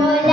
voy